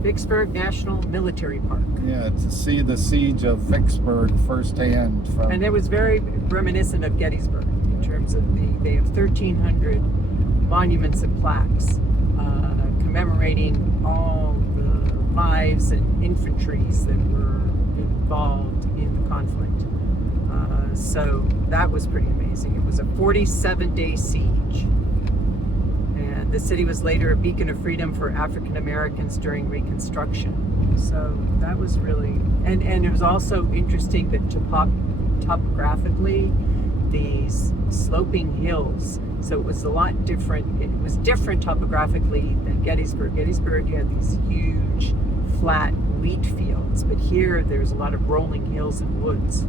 Vicksburg National Military Park. Yeah, to see the siege of Vicksburg firsthand. And it was very reminiscent of Gettysburg in terms of they have 1,300 monuments and plaques commemorating all the lives and infantries that were involved in the conflict. So that was pretty amazing. It was a 47-day siege. And the city was later a beacon of freedom for African Americans during Reconstruction. So that was really, and it was also interesting that topographically, these sloping hills, so it was a lot different. It was different topographically than Gettysburg. Gettysburg, you had these huge, flat wheat fields, but here there's a lot of rolling hills and woods.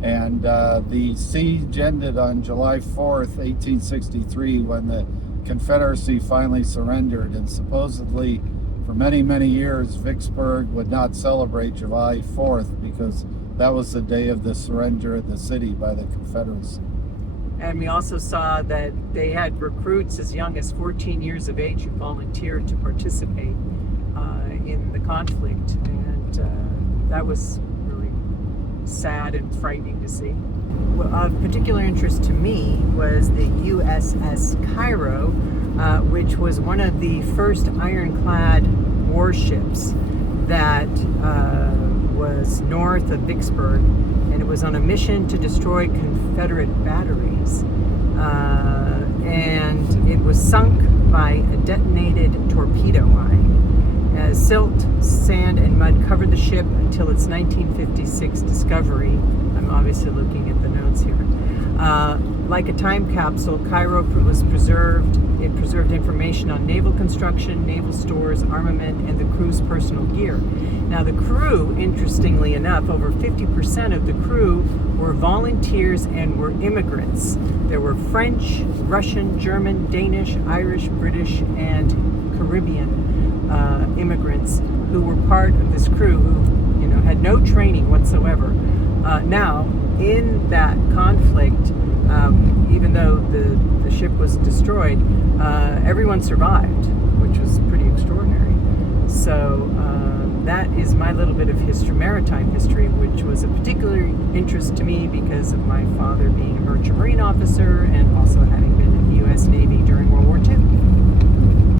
And the siege ended on July 4th, 1863, when the Confederacy finally surrendered. And supposedly, for many, many years, Vicksburg would not celebrate July 4th because that was the day of the surrender of the city by the Confederacy. And we also saw that they had recruits as young as 14 years of age who volunteered to participate in the conflict. And that was really sad and frightening to see. Well, of particular interest to me was the USS Cairo, which was one of the first ironclad warships that was north of Vicksburg, and it was on a mission to destroy Confederate batteries. And it was sunk by a detonated torpedo mine. Silt, sand, and mud covered the ship until its 1956 discovery. I'm obviously looking at the notes here. Like a time capsule, Cairo was preserved. It preserved information on naval construction, naval stores, armament, and the crew's personal gear. Now, the crew, interestingly enough, over 50% of the crew were volunteers and were immigrants. There were French, Russian, German, Danish, Irish, British, and Caribbean immigrants who were part of this crew who, had no training whatsoever. Now, in that conflict, even though the ship was destroyed, everyone survived, which was pretty extraordinary. So that is my little bit of history, maritime history, which was a particular interest to me because of my father being a merchant marine officer and also having been in the U.S. Navy during